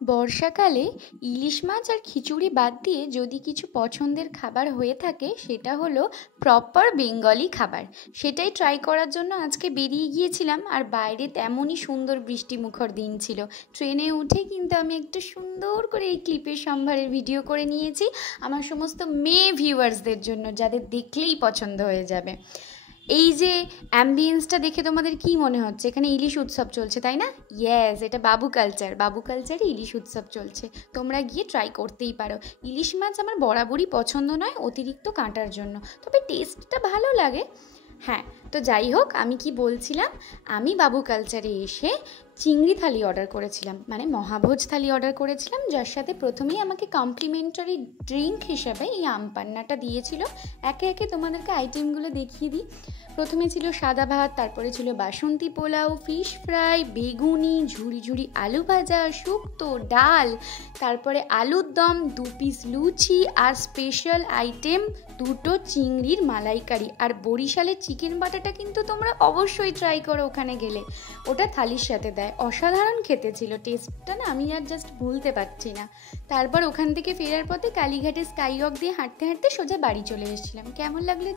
বর্ষাকালে ইলিশ মাছ আর খিচুড়ি বাদ দিয়ে যদি কিছু পছন্দের খাবার হয়ে থাকে সেটা হলো প্রপার বেঙ্গলি খাবার। সেটাই ট্রাই করার জন্য আজকে বেরিয়ে গিয়েছিলাম, আর বাইরে তেমনই সুন্দর বৃষ্টিমুখর দিন ছিল। ট্রেনে উঠে কিন্তু আমি একটু সুন্দর করে এই ক্লিপের সম্ভারের ভিডিও করে নিয়েছি আমার সমস্ত মেয়ে ভিউয়ার্সদের জন্য, যাদের দেখলেই পছন্দ হয়ে যাবে। এই যে অ্যাম্বিয়েন্সটা দেখে তোমাদের কি মনে হচ্ছে? এখানে ইলিশ উৎসব চলছে, তাই না? ইয়েস, এটা বাবু কালচারে ইলিশ উৎসব চলছে। তোমরা গিয়ে ট্রাই করতেই পারো। ইলিশ মাছ আমার বরাবরই পছন্দ নয় অতিরিক্ত কাঁটার জন্য, তবে টেস্টটা ভালো লাগে। হ্যাঁ, তো যাই হোক, আমি কি বলছিলাম, আমি বাবু কালচারে এসে চিংড়ি থালি অর্ডার করেছিলাম, মানে মহাভোজ থালি অর্ডার করেছিলাম, যার সাথে প্রথমেই আমাকে কমপ্লিমেন্টারি ড্রিঙ্ক হিসাবে এই আমপান্নাটা দিয়েছিল। একে একে তোমাদেরকে আইটেমগুলো দেখিয়ে দিই। প্রথমে ছিল সাদা ভাত, তারপরে ছিল বাসন্তী পোলাও, ফিশ ফ্রাই, বেগুনি, ঝুড়ি ঝুড়ি আলু ভাজা, শুক্তো, ডাল, তারপরে আলুর দম, 2 পিস লুচি, আর স্পেশাল আইটেম 2টো চিংড়ির মালাইকারি। আর বরিশালের চিকেন বাটাটা কিন্তু তোমরা অবশ্যই ট্রাই করো ওখানে গেলে, ওটা থালির সাথে দেয়। অসাধারণ খেতে ছিল, টেস্টটা না আমি আর জাস্ট ভুলতে পারছি না। তারপর ওখান থেকে ফেরার পথে কালীঘাটে স্কাই ওয়াক দিয়ে হাঁটতে হাঁটতে সোজা বাড়ি চলে এসেছিলাম। কেমন লাগলো?